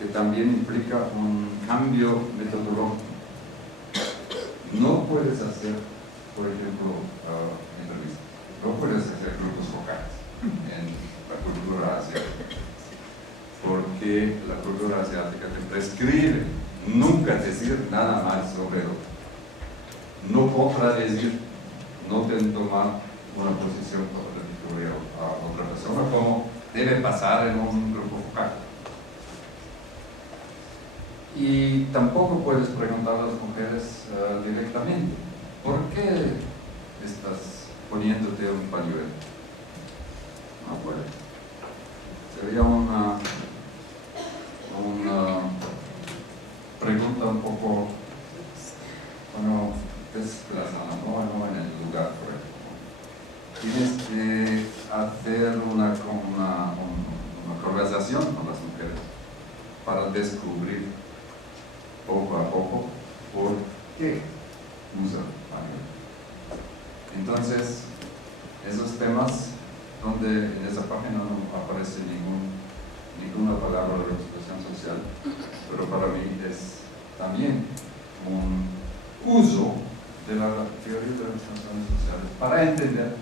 que también implica un cambio metodológico. No puedes hacer, por ejemplo, entrevistas, no puedes hacer grupos focales en la cultura asiática, porque la cultura asiática te prescribe nunca decir nada mal sobre el otro, no contradecir, no tomar una posición contradictoria a otra persona, como debe pasar en un grupo focal. Y tampoco puedes preguntar a las mujeres directamente, ¿por qué estás poniéndote un pañuelo? No puede. Sería una pregunta un poco, bueno, desplazada, no en el lugar correcto. Tienes que hacer una conversación con las mujeres para descubrir poco a poco por qué usan pañuelo. Entonces, esos temas donde en esa página no aparece ninguna palabra de representación social, pero para mí es también un uso de la teoría de representaciones sociales para entender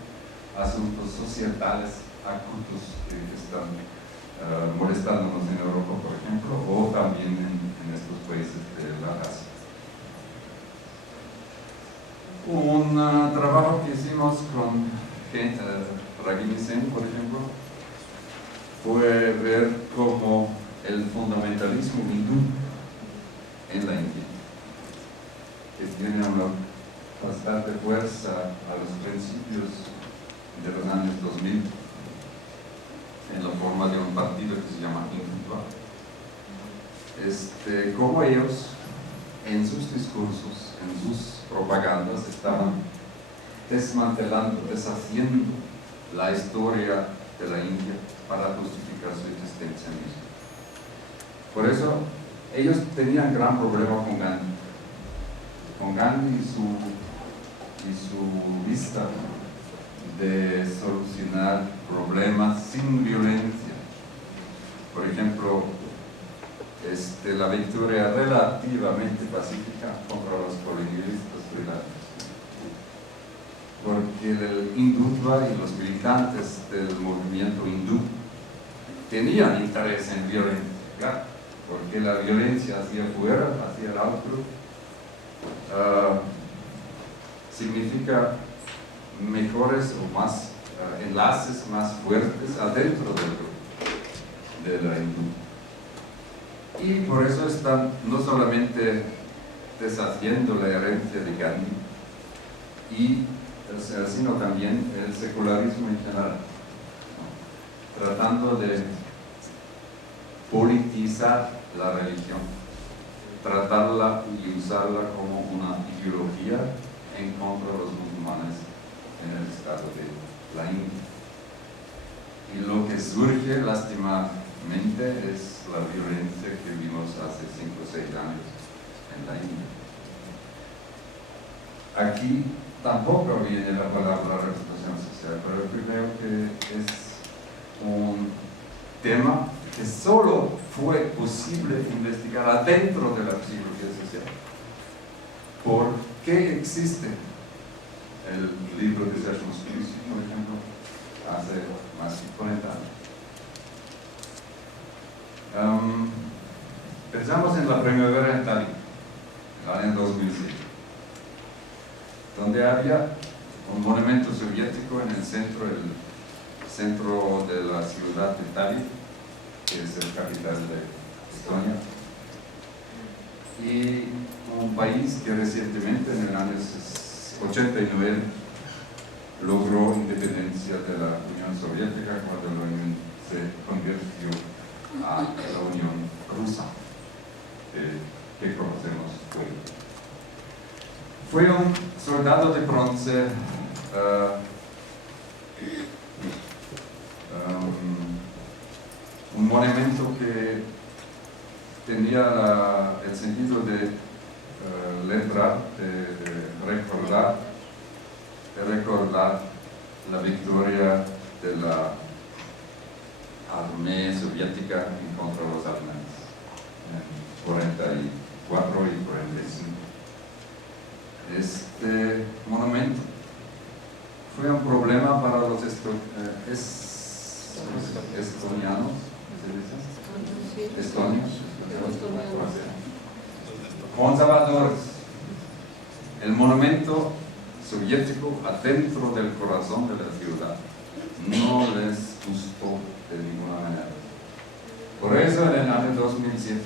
asuntos societales acutos que están molestándonos en Europa, por ejemplo, o también en estos países de la Asia. Un trabajo que hicimos con Ragini Sen, por ejemplo, fue ver cómo el fundamentalismo hindú en la India, que tiene una bastante fuerza a los principios de los años 2000, en la forma de un partido que se llama Hindutva, cómo ellos en sus discursos, en sus propagandas, estaban desmantelando, deshaciendo la historia de la India para justificar su existencia misma. Por eso ellos tenían gran problema con Gandhi y su vista de solucionar problemas sin violencia. Por ejemplo, la victoria relativamente pacífica contra los colonialistas británicos, porque el hindutva y los militantes del movimiento hindú tenían interés en violencia, porque la violencia hacia afuera, hacia el otro, significa mejores o más enlaces más fuertes adentro del grupo de la hindú. Y por eso están no solamente deshaciendo la herencia de Gandhi, sino también el secularismo en general, ¿no? Tratando de politizar la religión, tratarla y usarla como una ideología en contra de los musulmanes en el estado de la India. Y lo que surge lastimosamente es la violencia que vimos hace 5 o 6 años en la India. Aquí tampoco viene la palabra representación social, pero creo que es un tema que solo fue posible investigar adentro de la psicología social. ¿Por qué existe el libro de Serge Moscovici, por ejemplo, hace más de 40 años? Pensamos en la primavera en Tallinn, en el año 2006, donde había un monumento soviético en el centro de la ciudad de Tallinn, que es el capital de Estonia, y un país que recientemente, en el año 89, logró independencia de la Unión Soviética cuando la Unión se convirtió a la Unión Rusa, que conocemos hoy. Fue un soldado de bronce, un monumento que tenía el sentido de lembrar, de recordar la victoria de la armée soviética en contra de los alemanes. 44 y 45. Este monumento fue un problema para los estonianos, estonios, conservadores. El monumento soviético adentro del corazón de la ciudad no les gustó de ninguna manera. Por eso en el año 2007,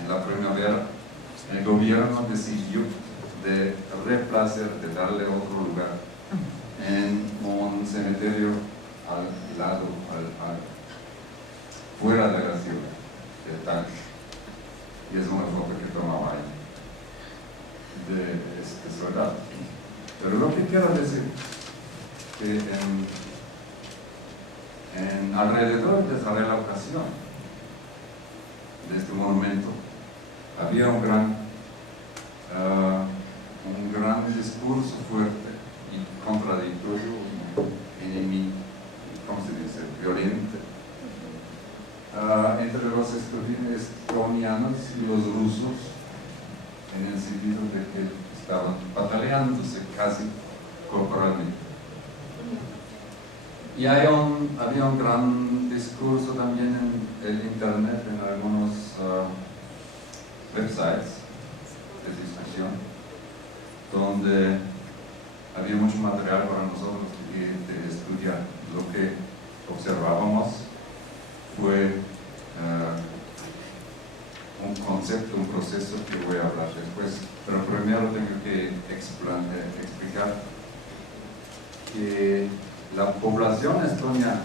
en la primavera, el gobierno decidió de reemplazar, de darle otro lugar en un cementerio al lado, fuera de la ciudad, de Talca. Y es una foto que tomaba ahí de este soldado. Pero lo que quiero decir que en alrededor de esa relocación de este monumento había un gran discurso fuerte y contradictorio, enemigo, ¿cómo se dice?, violento, entre los estonianos y los rusos, en el sentido de que estaban bataleándose casi corporalmente. Y había un gran discurso también en el internet, en algunos websites de discusión, donde había mucho material para nosotros de estudiar. Lo que observábamos fue un concepto, un proceso que voy a hablar después, pero primero tengo que explicar que la población estoniana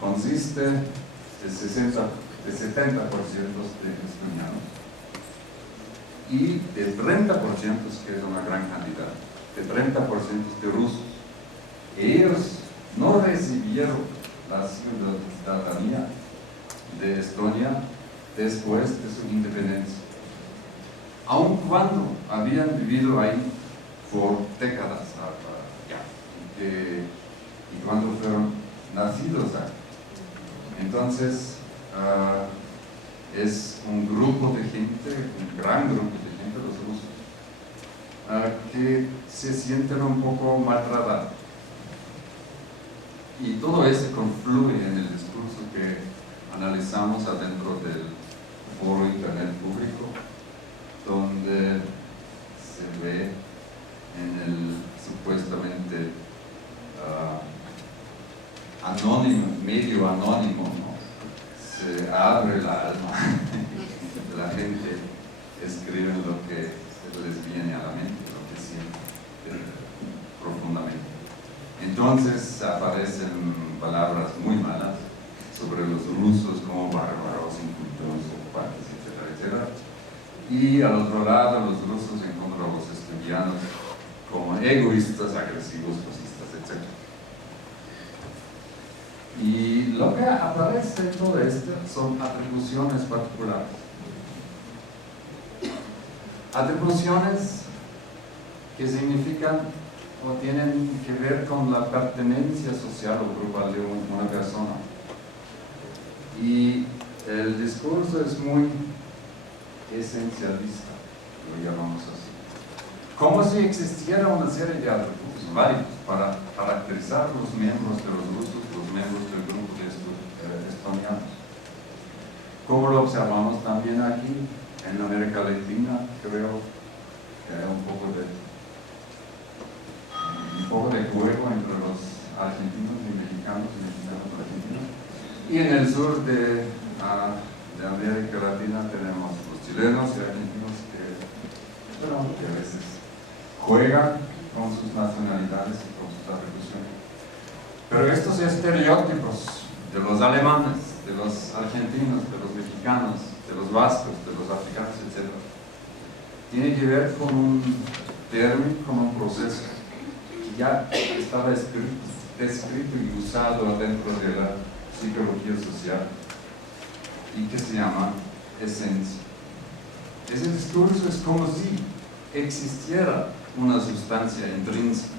consiste de 70% de estonianos y de 30%, que es una gran cantidad, de 30% de rusos. Ellos no recibieron la ciudadanía de Estonia después de su independencia, aun cuando habían vivido ahí por décadas y cuando fueron nacidos ahí. Entonces es un grupo de gente, un gran grupo de gente, los rusos, que se sienten un poco maltratados. Y todo eso confluye en el discurso que analizamos adentro del foro internet público, donde se ve en el supuestamente anónimo, medio anónimo, ¿no? Se abre la alma, la gente escribe lo que les viene a la mente, lo que siente profundamente. Entonces aparecen palabras muy malas sobre los rusos como bárbaros, incultos, ocupantes, etcétera, etcétera. Y al otro lado los rusos en contra de los estonianos como egoístas, agresivos, fascistas, etcétera. Y lo que aparece en todo esto son atribuciones particulares. Atribuciones que significan o tienen que ver con la pertenencia social o grupal de una persona. Y el discurso es muy esencialista, lo llamamos así. Como si existiera una serie de atributos válidos para caracterizar los miembros de los rusos, los miembros del grupo de estonianos. Como lo observamos también aquí, en América Latina, creo que hay un poco de juego entre los argentinos y mexicanos argentinos. Y en el sur de América Latina tenemos los chilenos y argentinos que a veces juegan con sus nacionalidades y con sus atribuciones. Pero estos estereotipos de los alemanes, de los argentinos, de los mexicanos, de los vascos, de los africanos, etc., tiene que ver con un término, con un proceso que ya estaba descrito y usado dentro de la psicología social y que se llama esencia. Ese discurso es como si existiera una sustancia intrínseca